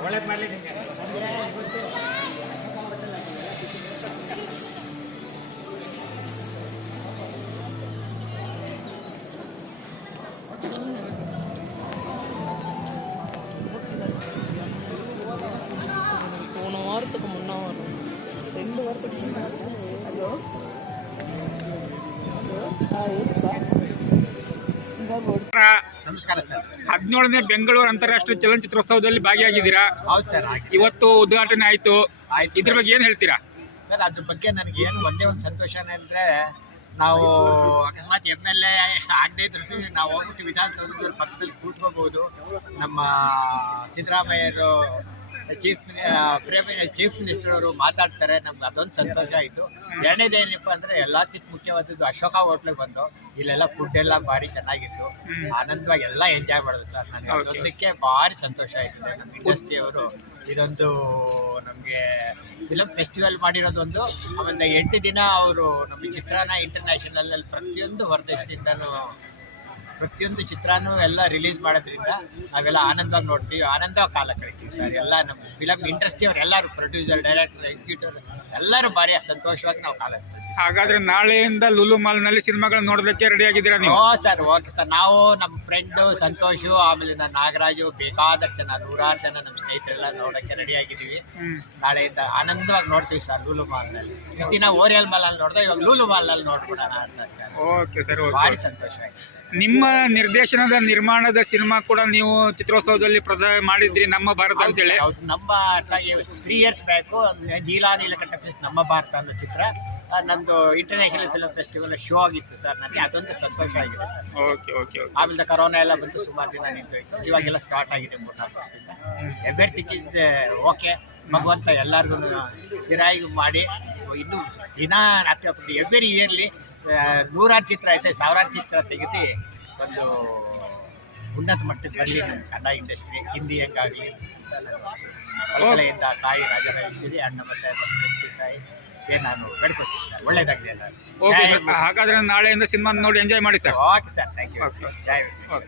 ಒಳ್ಳೇದು போன வாரத்துக்கு முன்னா வரும். ரெண்டு வாரத்துக்கு முன்னா ஹலோ? ஹலோ? ನಮಸ್ಕಾರ ಸರ್. ಹದಿನೇಳನೇ ಬೆಂಗಳೂರು ಅಂತಾರಾಷ್ಟ್ರೀಯ ಚಲನಚಿತ್ರೋತ್ಸವದಲ್ಲಿ ಭಾಗಿಯಾಗಿದ್ದೀರಾ? ಹೌದು ಸರ್ ಇವತ್ತು ಉದ್ಘಾಟನೆ ಆಯ್ತು. ಇದ್ರ ಬಗ್ಗೆ ಏನ್ ಹೇಳ್ತೀರಾ? ಸರ್ ಅದ್ರ ಬಗ್ಗೆ ನನಗೆ ಏನು ಒಂದೇ ಒಂದು ಸಂತೋಷ ಅಂದರೆ ನಾವು ಅಕಸ್ಮಾತ್ ಎಂ ಎಲ್ ಎ ಆಗದೇ ಇದ್ರು ನಾವು ಹೋಗ್ಬಿಟ್ಟು ವಿಧಾನಸೌಧದ ಪಕ್ಕದಲ್ಲಿ ಕೂತ್ಕೋಬಹುದು. ನಮ್ಮ ಸಿದ್ದರಾಮಯ್ಯರು ಚೀಫ್ ಪ್ರೇಮ ಚೀಫ್ ಮಿನಿಸ್ಟರ್ ಅವರು ಮಾತಾಡ್ತಾರೆ ನಮ್ಗೆ ಅದೊಂದು ಸಂತೋಷ ಆಯಿತು. ಎರಡನೇದೇನಪ್ಪ ಅಂದರೆ ಎಲ್ಲದಕ್ಕಿಂತ ಮುಖ್ಯವಾದದ್ದು ಅಶೋಕ ಹೋಟ್ಲಿಗೆ ಬಂದು ಇಲ್ಲೆಲ್ಲ ಫುಡ್ ಎಲ್ಲ ಭಾರಿ ಚೆನ್ನಾಗಿತ್ತು. ಆನಂದವಾಗಿ ಎಲ್ಲ ಎಂಜಾಯ್ ಮಾಡಿದ್ರು ಸರ್ ನನಗೆ ಅದಕ್ಕೆ ಅದೊಂದಕ್ಕೆ ಭಾರಿ ಸಂತೋಷ ಆಯಿತು. ನಮ್ಮ ಇಂಡಸ್ಟ್ರಿಯವರು ಇದೊಂದು ನಮಗೆ ಫಿಲಮ್ ಫೆಸ್ಟಿವಲ್ ಮಾಡಿರೋದೊಂದು ಆಮೇಲೆ ಎಂಟು ದಿನ ಅವರು ನಮ್ಮ ಚಿತ್ರಾನ ಇಂಟರ್ನ್ಯಾಷನಲ್ ಅಲ್ಲಿ ಪ್ರತಿಯೊಂದು ಹೊರದೇಶದಿಂದಲೂ ಪ್ರತಿಯೊಂದು ಚಿತ್ರನೂ ಎಲ್ಲ ರಿಲೀಸ್ ಮಾಡೋದ್ರಿಂದ ನಾವೆಲ್ಲ ಆನಂದವಾಗಿ ನೋಡ್ತೀವಿ. ಆನಂದವಾಗಿ ಕಾಲ ಕಳಿತೀವಿ ಸರ್. ಎಲ್ಲ ನಮ್ಮ ಫಿಲಮ್ ಇಂಡಸ್ಟ್ರಿಯವ್ರು ಎಲ್ಲರೂ ಪ್ರೊಡ್ಯೂಸರ್ ಡೈರೆಕ್ಟರ್ ಎಕ್ಸಿಕ್ಯೂಟರ್ ಎಲ್ಲರೂ ಭಾರಿ ಸಂತೋಷವಾಗಿ ನಾವು ಕಾಲ ಕಳಿತೀವಿ. ಹಾಗಾದ್ರೆ ನಾಳೆಯಿಂದ ಲುಲು ಮಾಲ್ನಲ್ಲಿ ಸಿನಿಮಾಗಳನ್ನ ನೋಡೋದಕ್ಕೆ ರೆಡಿ ಆಗಿದ್ದೀರಾ ನೀವು? Sir okay sir. ನಾವು ನಮ್ಮ ಫ್ರೆಂಡು ಸಂತೋಷು ಆಮೇಲೆ ನಾನು ನಾಗರಾಜು ಬೇಕಾದಷ್ಟು ಜನ ನೂರಾರು ಜನ ನಮ್ಮ ಸ್ನೇಹಿತರೆಲ್ಲ ನೋಡೋಕ್ಕೆ ರೆಡಿ ಆಗಿದ್ದೀವಿ. ನಾಳೆಯಿಂದ ಆನಂದವಾಗಿ ನೋಡ್ತೀವಿ ಸರ್ ಲೂಲು ಮಾಲ್ನಲ್ಲಿ. ಇಷ್ಟು ದಿನ ಓರಿಯಲ್ ಮಾಲಲ್ಲಿ ನೋಡಿದೆ ಇವಾಗ ಲೂಲು ಮಾಲ್ನಲ್ಲಿ ನೋಡ್ಬಿಡೋಣ ಅಂತ ಸರ್ ಓಕೆ ಸರ್ ಓಕೆ ಭಾರಿ ಸಂತೋಷ ಆಯ್ತು ಸರ್. ನಿಮ್ಮ ನಿರ್ದೇಶನದ ನಿರ್ಮಾಣದ ಸಿನಿಮಾ ಕೂಡ ನೀವು ಚಿತ್ರೋತ್ಸವದಲ್ಲಿ ಪ್ರದಾಯ ಮಾಡಿದ್ರಿ ನಮ್ಮ ಭಾರತ ಅಂತೇಳಿ. ಹೌದು. ನಮ್ಮ three years back Neela Neelakanta ಕಟ್ಟ ನಮ್ಮ ಭಾರತ ಅನ್ನೋ ಚಿತ್ರ. ನಂದು ಇಂಟರ್ನ್ಯಾಷನಲ್ ಫಿಲ್ಮ್ ಫೆಸ್ಟಿವಲ್ ಶೋ ಆಗಿತ್ತು ಸರ್ ನನಗೆ ಅದೊಂದು ಸಂತೋಷ ಆಗಿದೆ ಓಕೆ ಓಕೆ ಆಮೇಲೆ ಕರೋನಾ ಎಲ್ಲ ಬಂತು ಸುಮಾರು ದಿನ ನಿಂತೋಯ್ತು. ಇವಾಗೆಲ್ಲ ಸ್ಟಾರ್ಟ್ ಆಗಿದೆ ವರ್ಷದಿಂದ. ಎವ್ರಿಥಿಂಗ್ ಇಸ್ ಓಕೆ ಭಗವಂತ ಎಲ್ಲರಿಗೂ ಕಿರಾಯಿಗೂ ಮಾಡಿ ಇನ್ನು ದಿನ ರಾತ್ರಿ ಎವ್ರಿ ಇಯರ್ಲಿ ನೂರಾರು ಚಿತ್ರ ಐತೆ ಸಾವಿರಾರು ಚಿತ್ರ ತೆಗೆದು ಒಂದು ಉನ್ನತ ಮಟ್ಟಕ್ಕೆ ಬರಲಿ ನಮ್ಮ ಕನ್ನಡ ಇಂಡಸ್ಟ್ರಿ ಹಿಂದಿ ಹೆಂಗಾಗಲಿ ಕಳಕಳೆಯಿಂದ ತಾಯಿ ರಾಜರಾಜೇಶ್ವರಿ ಅಣ್ಣ ಮತ್ತೆ ತಾಯಿ ಏ ನಾನು ಬೆಳ್ಕೊತೀನಿ ಒಳ್ಳೇದಾಗಲಿ ಎಲ್ಲ ಓಕೆ ಸರ್ ಹಾಗಾದ್ರೆ ನಾಳೆಯಿಂದ ಸಿನಿಮಾ ನೋಡಿ ಎಂಜಾಯ್ ಮಾಡಿ sir okay sir thank you okay